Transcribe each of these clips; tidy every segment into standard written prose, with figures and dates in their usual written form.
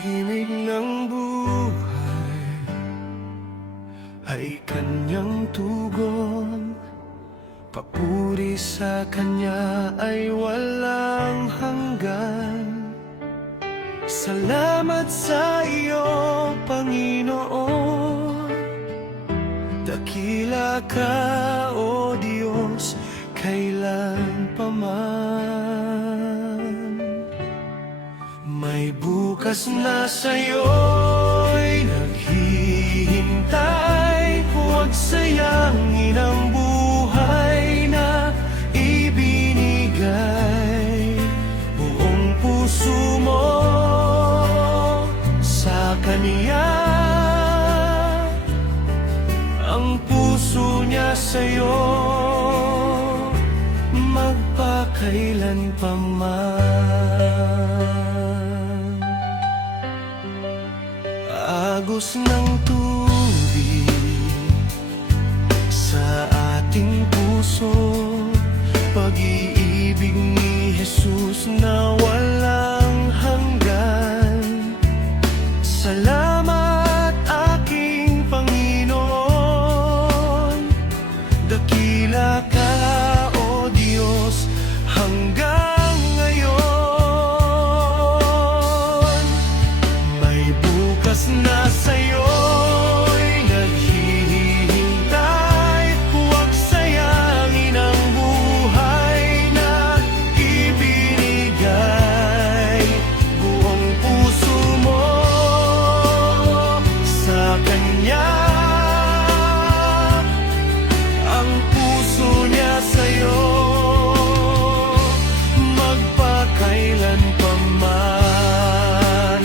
Himig ng buhay ay kanyang tugon. Papuri sa kanya ay walang hanggan. Salamat sa iyo, Panginoon. Dakila ka, O Diyos, kailan pa man. May bukas na sa'yo'y naghihintay. Huwag sayangin ang buhay na ibinigay. Buong puso mo sa Kanya, ang puso niya sa'yo magpakailan pa man. Agos ng tubig sa ating puso, pag-iibig ni Jesus na walang hanggan. Salamat aking Panginoon, dakila ka, O Diyos, hanggang ngayon. May bukas na sa'yo'y naghihintay. Huwag sayangin ang buhay na ibinigay. Buong puso mo sa Kanya, ang puso niya sa'yo magpakailan pa man.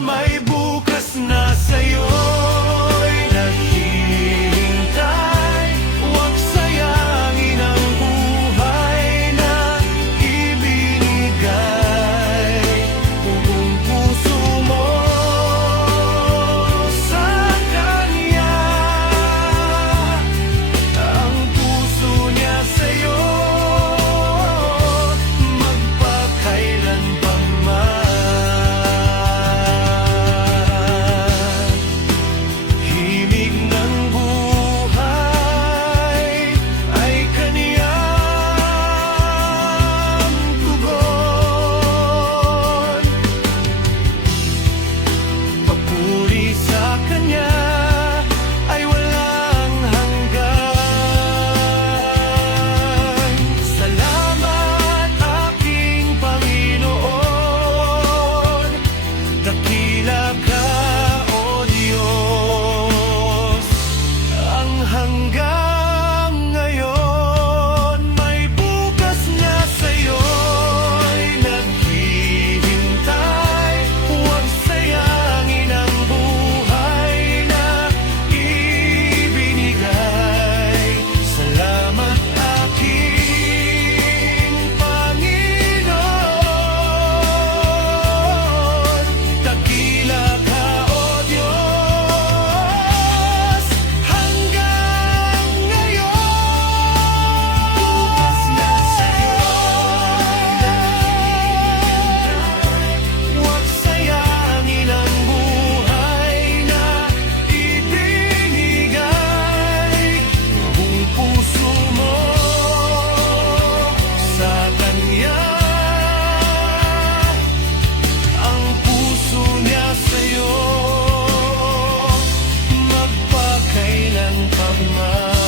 May bukas na sa'yo'y naghihintay. Huwag sayangin ang buhay na ibinigay. Buong puso mo sa Kanya, ang puso niya sa'yo magpakailan pa man. Himig ng buhay ay Kaniyang tugon. Papuri sa Kanya ay walang hanggan. Salamat aking Panginoon, dakila ka, O Diyos, ang hanggang ngayon. May bukas na sa'yo'y naghihintay. Huwag sayangin ang buhay na ibinigay. Salamat aking Panginoon, dakila ka, O Diyos, hanggang ngayon. Bukas na sa'yo'y naghihintay. Huwag sayangin ang buhay na ibinigay. Buong puso mo sa Kanya, ang puso niya sa'yo magpakailan pa man.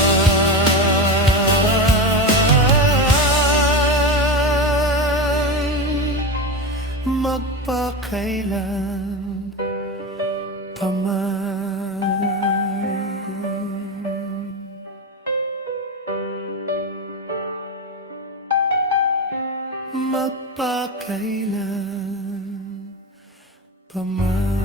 Magpakailan pa man. Magpakailan pa man.